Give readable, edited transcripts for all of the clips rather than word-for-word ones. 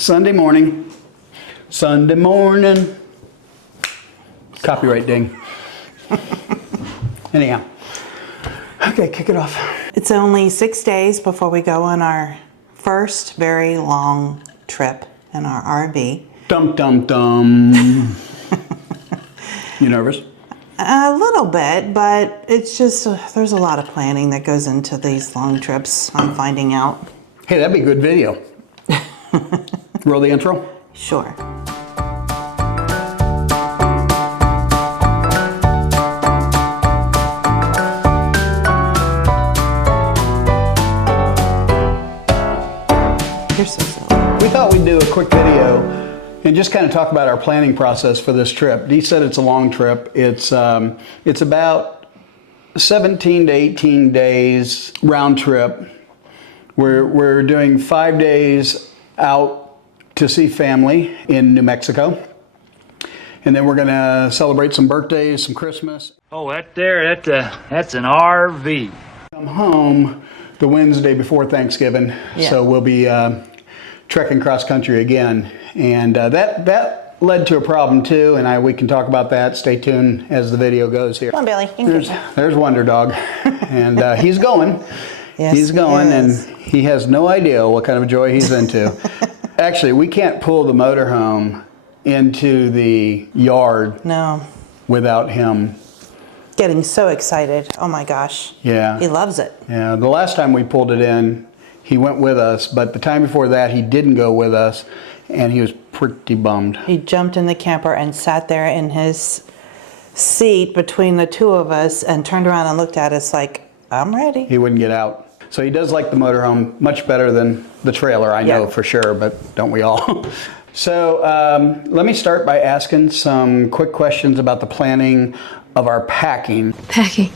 Sunday morning. Sunday morning. Copyright ding. Anyhow. Okay, kick it off. It's only 6 days before we go on our first very long trip in our RV. Dum dum dum. You nervous? A little bit, but it's just, there's a lot of planning that goes into these long trips, I'm finding out. Hey, that'd be a good video. Roll the intro. Sure. You're so silly. We thought we'd do a quick video and just kind of talk about our planning process for this trip. Dee said it's a long trip. It's about 17 to 18 days round trip. We're doing 5 days out to see family in New Mexico. And then we're gonna celebrate some birthdays, some Christmas. Oh, that's an RV. Come home the Wednesday before Thanksgiving. Yeah. So we'll be trekking cross country again. And that led to a problem too, and we can talk about that. Stay tuned as the video goes here. Come on, Billy. There's Wonder Dog, and he's going. Yes, he's going, he and is. he has no idea what kind of joy he's into. Actually, we can't pull the motorhome into the yard No. without him. Getting so excited. Oh my gosh. Yeah. He loves it. Yeah. The last time we pulled it in, he went with us, but the time before that, he didn't go with us, and he was pretty bummed. He jumped in the camper and sat there in his seat between the two of us and turned around and looked at us like, I'm ready. He wouldn't get out. So he does like the motorhome much better than the trailer, I know Yeah. for sure, but don't we all? So let me start by asking some quick questions about the planning of our packing Packing.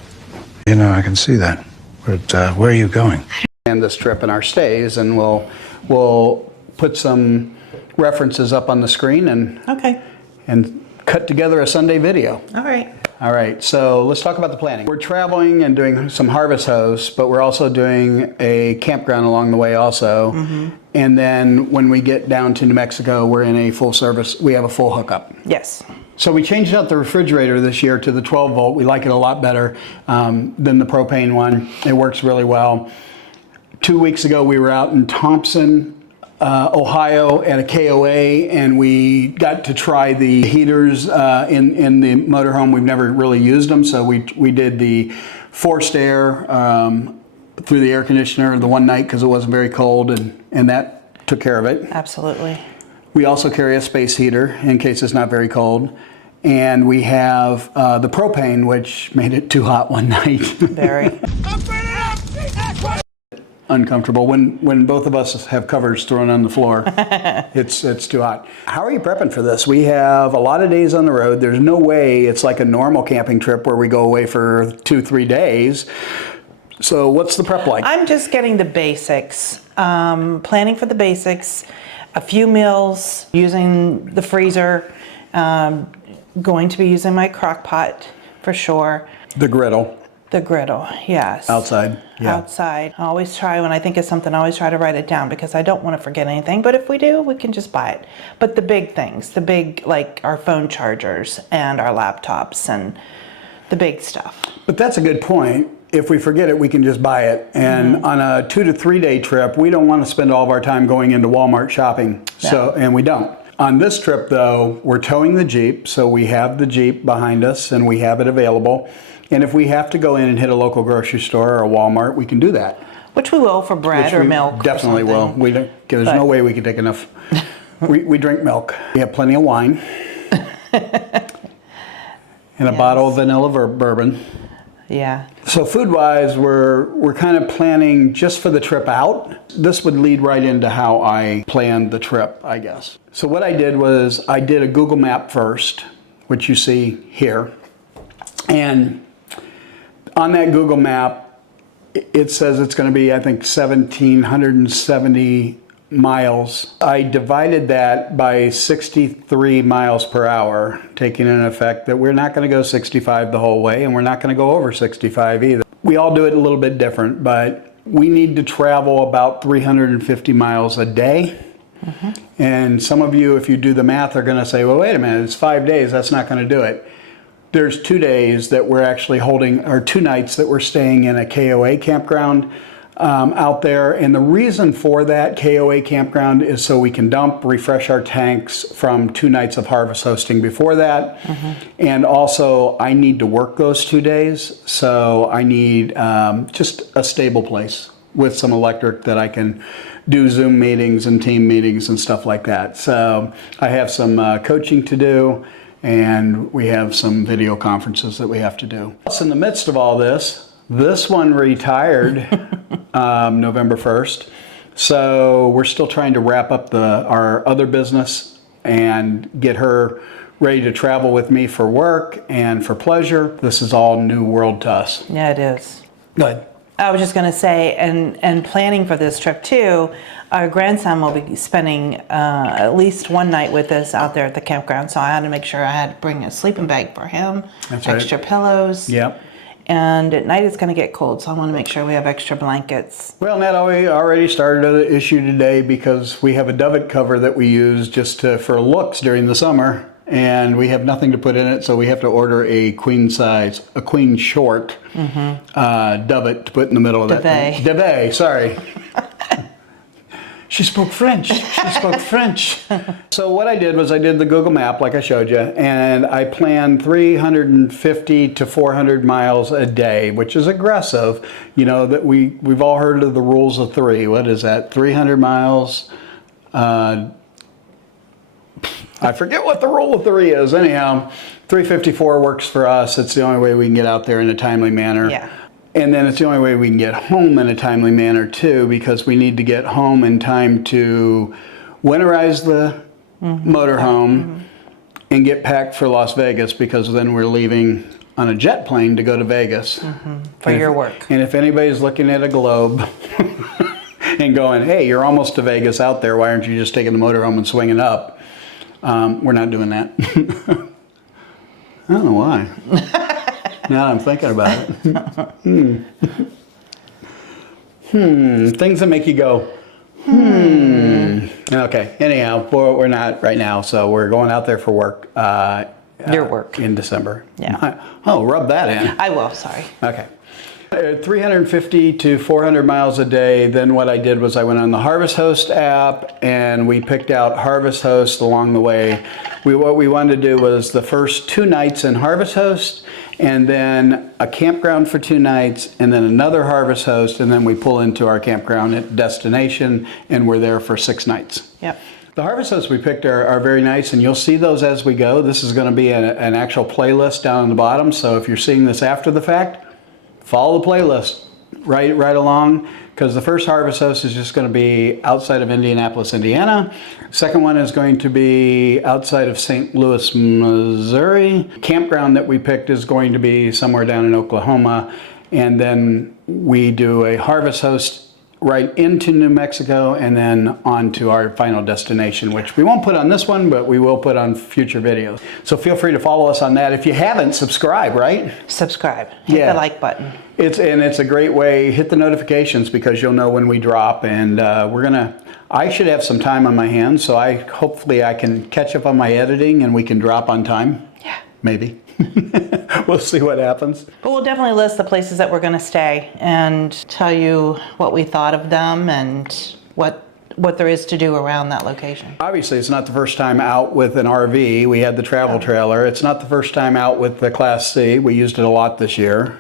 You know, I can see that. But where are you going? and this trip and our stays, and we'll put some references up on the screen Okay. and cut together a Sunday video. All right. All right, so let's talk about the planning. We're traveling and doing some harvest hosts, but we're also doing a campground along the way also. And then when we get down to New Mexico, we're in a full service, we have a full hookup. Yes. So we changed out the refrigerator this year to the 12 volt. We like it a lot better than the propane one. It works really well. 2 weeks ago, we were out in Thompson, Ohio at a KOA, and we got to try the heaters in the motorhome. We've never really used them, so we did the forced air through the air conditioner the one night because it wasn't very cold, and that took care of it. Absolutely. We also carry a space heater in case it's not very cold. And we have the propane, which made it too hot one night. Very. Uncomfortable when both of us have covers thrown on the floor. It's too hot. How are you prepping for this? We have a lot of days on the road. There's no way it's like a normal camping trip where we go away for 2-3 days. So what's the prep like? I'm just getting the basics, planning for the basics, a few meals, using the freezer, going to be using my crock pot for sure. The griddle. The griddle, yes. Outside, yeah. Outside. I always try, when I think of something, I always try to write it down because I don't want to forget anything. But if we do, we can just buy it. But the big things, the big, like our phone chargers and our laptops and the big stuff. But that's a good point. If we forget it, we can just buy it. And on a 2 to 3 day trip, we don't want to spend all of our time going into Walmart shopping. And we don't. On this trip though, we're towing the Jeep. So we have the Jeep behind us and we have it available. And if we have to go in and hit a local grocery store or a Walmart, we can do that. Which we will for bread or milk. Definitely or will. something. There's no way we can take enough. we drink milk. We have plenty of wine. And a bottle of vanilla bourbon. Yeah. So food-wise, we're kind of planning just for the trip out. This would lead right into how I planned the trip, I guess. So what I did was I did a Google map first, which you see here. And on that Google map, it says it's going to be, I think, 1,770 miles. I divided that by 63 miles per hour, taking into effect that we're not going to go 65 the whole way, and we're not going to go over 65 either. We all do it a little bit different, but we need to travel about 350 miles a day. And some of you, if you do the math, are going to say, well, wait a minute, it's 5 days, that's not going to do it. There's 2 days that we're actually holding, or 2 nights that we're staying in a KOA campground out there. And the reason for that KOA campground is so we can dump, refresh our tanks from 2 nights of harvest hosting before that. And also, I need to work those 2 days, so I need just a stable place with some electric that I can do Zoom meetings and team meetings and stuff like that. So I have some coaching to do, and we have some video conferences that we have to do. In the midst of all this one retired November 1st. So we're still trying to wrap up our other business and get her ready to travel with me for work and for pleasure. This is all new world to us. Yeah, it is. Go ahead. I was just going to say, and planning for this trip too, our grandson will be spending at least one night with us out there at the campground. So I had to make sure I had to bring a sleeping bag for him, That's right. extra pillows. Yep. And at night it's going to get cold, so I want to make sure we have extra blankets. Well, Nat, we already started an issue today because we have a dovet cover that we use just for looks during the summer, and we have nothing to put in it, so we have to order a queen short dovet to put in the middle of that thing. Duvet, sorry. She spoke French. She spoke French. So what I did was I did the Google map like I showed you, and I planned 350 to 400 miles a day, which is aggressive. You know, that we've all heard of the rules of 3. What is that? 300 miles. I forget what the rule of 3 is. Anyhow, 354 works for us. It's the only way we can get out there in a timely manner. Yeah. And then it's the only way we can get home in a timely manner too, because we need to get home in time to winterize the motorhome and get packed for Las Vegas, because then we're leaving on a jet plane to go to Vegas. For your work. And if anybody's looking at a globe and going, hey, you're almost to Vegas out there, why aren't you just taking the motorhome and swinging up? We're not doing that. I don't know why. Now I'm thinking about it. Things that make you go, Okay, anyhow, we're not right now, so we're going out there for work. Your work. In December. Yeah. Oh, rub that in. I will, sorry. Okay. 350 to 400 miles a day. Then what I did was I went on the Harvest Host app and we picked out Harvest Host along the way. What we wanted to do was the first 2 nights in Harvest Host, and then a campground for 2 nights, and then another Harvest Host, and then we pull into our campground at destination, and we're there for 6 nights. Yep. The Harvest Hosts we picked are very nice, and you'll see those as we go. This is going to be an actual playlist down on the bottom, so if you're seeing this after the fact, follow the playlist right along, because the first Harvest Host is just going to be outside of Indianapolis, Indiana. Second one is going to be outside of St. Louis, Missouri. Campground that we picked is going to be somewhere down in Oklahoma. And then we do a Harvest Host right into New Mexico and then on to our final destination, which we won't put on this one, but we will put on future videos. So feel free to follow us on that. If you haven't, subscribe, right? Subscribe. Hit the like button. It's a great way. Hit the notifications because you'll know when we drop. And I should have some time on my hands, so hopefully I can catch up on my editing and we can drop on time. Yeah. Maybe. We'll see what happens. But we'll definitely list the places that we're going to stay and tell you what we thought of them and what there is to do around that location. Obviously, it's not the first time out with an RV. We had the travel trailer. It's not the first time out with the Class C. We used it a lot this year.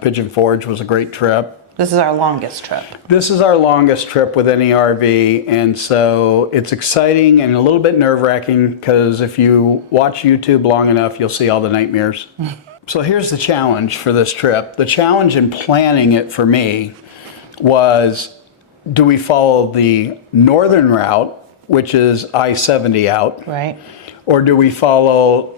Pigeon Forge was a great trip. This is our longest trip. This is our longest trip with any RV, and so it's exciting and a little bit nerve-wracking because if you watch YouTube long enough, you'll see all the nightmares. So here's the challenge for this trip. The challenge in planning it for me was, do we follow the northern route, which is I-70 out? Right. Or do we follow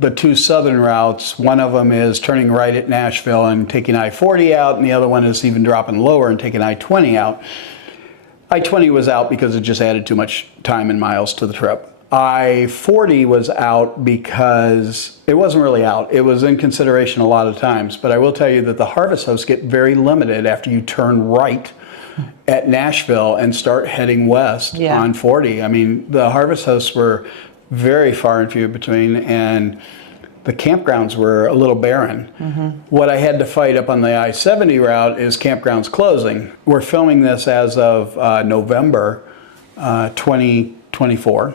the 2 southern routes? One of them is turning right at Nashville and taking I-40 out, and the other one is even dropping lower and taking I-20 out. I-20 was out because it just added too much time and miles to the trip. I-40 was out because it wasn't really out. It was in consideration a lot of times, but I will tell you that the Harvest Hosts get very limited after you turn right at Nashville and start heading west Yeah. on 40. I mean, the harvest hosts were very far and few between, and the campgrounds were a little barren. What I had to fight up on the I-70 route is campgrounds closing. We're filming this as of November 2024.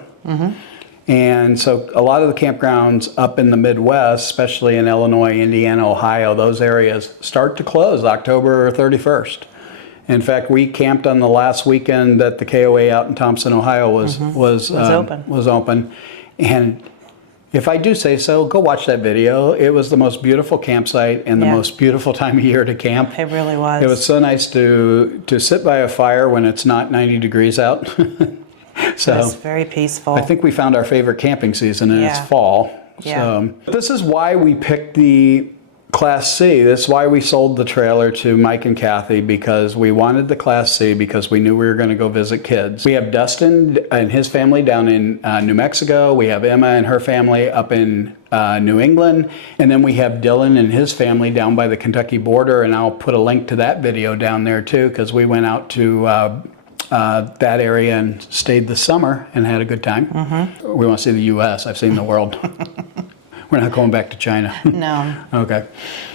And so a lot of the campgrounds up in the Midwest, especially in Illinois, Indiana, Ohio, those areas, start to close October 31st. In fact, we camped on the last weekend that the KOA out in Thompson, Ohio was open. And if I do say so, go watch that video. It was the most beautiful campsite and the most beautiful time of year to camp. It really was. It was so nice to sit by a fire when it's not 90 degrees out. So It's very peaceful. I think we found our favorite camping season, and it's fall. Yeah. So this is why we picked the Class C. This is why we sold the trailer to Mike and Kathy, because we wanted the Class C because we knew we were going to go visit kids. We have Dustin and his family down in New Mexico. We have Emma and her family up in New England. And then we have Dylan and his family down by the Kentucky border. And I'll put a link to that video down there too, because we went out to that area and stayed this summer and had a good time. We want to see the U.S. I've seen the world. We're not going back to China. No. Okay.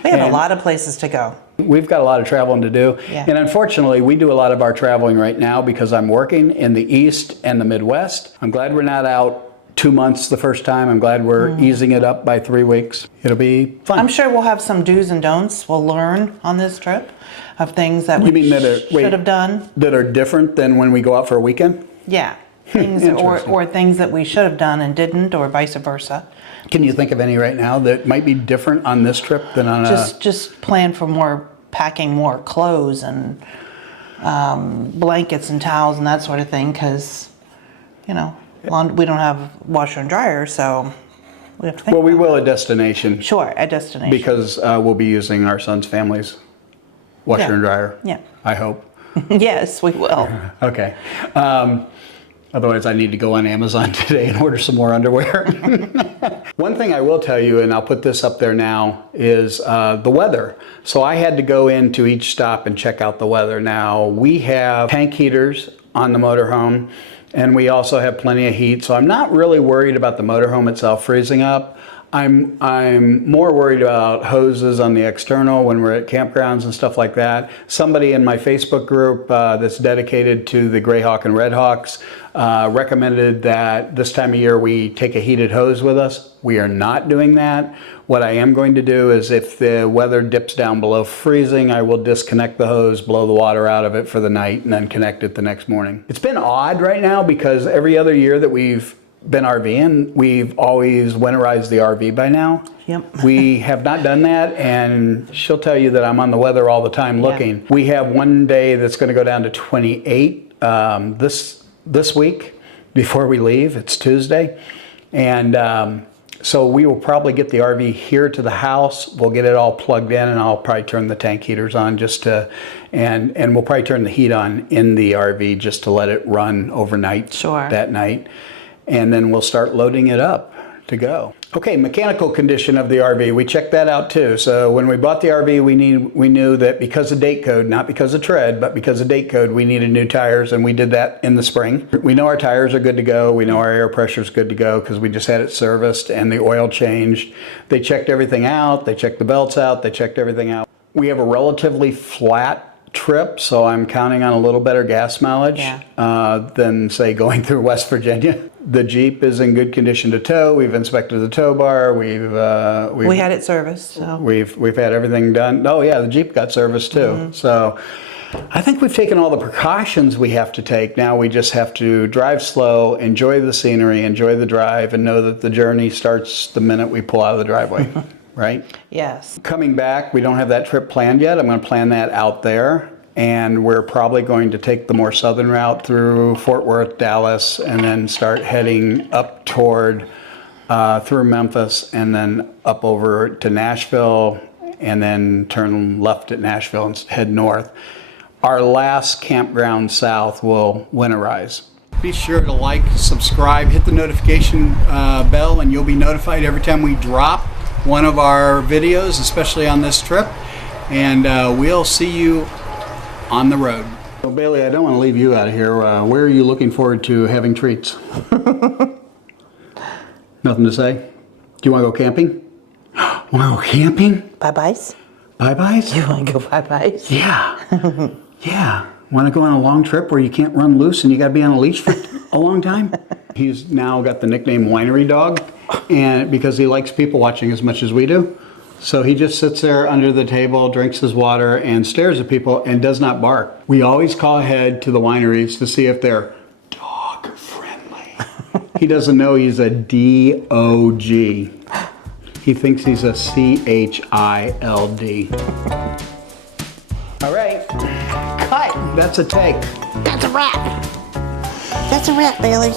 We have And a lot of places to go. we've got a lot of traveling to do. Yeah. And unfortunately, we do a lot of our traveling right now because I'm working in the East and the Midwest. I'm glad we're not out 2 months the first time. I'm glad we're easing it up by 3 weeks. It'll be fun. I'm sure we'll have some do's and don'ts we'll learn on this trip of things that You we mean that should have done. that are different than when we go out for a weekend? Yeah. Things or things that we should have done and didn't, or vice versa. Can you think of any right now that might be different on this trip than on Just plan for packing more clothes and blankets and towels and that sort of thing, because we don't have washer and dryer, so we have to think. Well, we will at destination. Sure, at destination. Because we'll be using our son's family's washer Yeah. and dryer. Yeah. I hope. Yes, we will. Okay. Otherwise, I need to go on Amazon today and order some more underwear. One thing I will tell you, and I'll put this up there now, is the weather. So I had to go into each stop and check out the weather. Now, we have tank heaters on the motorhome, and we also have plenty of heat. So I'm not really worried about the motorhome itself freezing up. I'm more worried about hoses on the external when we're at campgrounds and stuff like that. Somebody in my Facebook group that's dedicated to the Greyhawk and Redhawks recommended that this time of year we take a heated hose with us. We are not doing that. What I am going to do is if the weather dips down below freezing, I will disconnect the hose, blow the water out of it for the night, and then connect it the next morning. It's been odd right now because every other year that we've been RVing, we've always winterized the RV by now. Yep. We have not done that, and she'll tell you that I'm on the weather all the time looking. We have one day that's going to go down to 28 this week before we leave. It's Tuesday. And so we will probably get the RV here to the house. We'll get it all plugged in, and I'll probably turn the tank heaters on and we'll probably turn the heat on in the RV just to let it run overnight that night. And then we'll start loading it up to go. Okay, mechanical condition of the RV. We checked that out too. So when we bought the RV, we knew that because of date code, not because of tread, but because of date code, we needed new tires, and we did that in the spring. We know our tires are good to go. We know our air pressure is good to go because we just had it serviced and the oil changed. They checked everything out. They checked the belts out. They checked everything out. We have a relatively flat trip, so I'm counting on a little better gas mileage than, say, going through West Virginia. The Jeep is in good condition to tow. We've inspected the tow bar. We had it serviced. So. We've had everything done. Oh yeah, the Jeep got serviced too. So I think we've taken all the precautions we have to take. Now we just have to drive slow, enjoy the scenery, enjoy the drive, and know that the journey starts the minute we pull out of the driveway. Right? Yes. Coming back, we don't have that trip planned yet. I'm going to plan that out there. And we're probably going to take the more southern route through Fort Worth, Dallas, and then start heading up toward through Memphis, and then up over to Nashville, and then turn left at Nashville and head north. Our last campground south will winterize. Be sure to like, subscribe, hit the notification bell, and you'll be notified every time we drop one of our videos, especially on this trip. And we'll see you on the road. Well, Bailey, I don't want to leave you out of here. Where are you looking forward to having treats? Nothing to say? Do you want to go camping? Want to go camping? Bye-byes? Bye-byes? You want to go bye-byes? Yeah. Yeah. Want to go on a long trip where you can't run loose and you got to be on a leash for a long time? He's now got the nickname Winery Dog, and because he likes people watching as much as we do. So he just sits there under the table, drinks his water, and stares at people and does not bark. We always call ahead to the wineries to see if they're dog friendly. He doesn't know he's a D-O-G. He thinks he's a C-H-I-L-D. All right. Cut. That's a take. That's a wrap. That's a wrap, Bailey.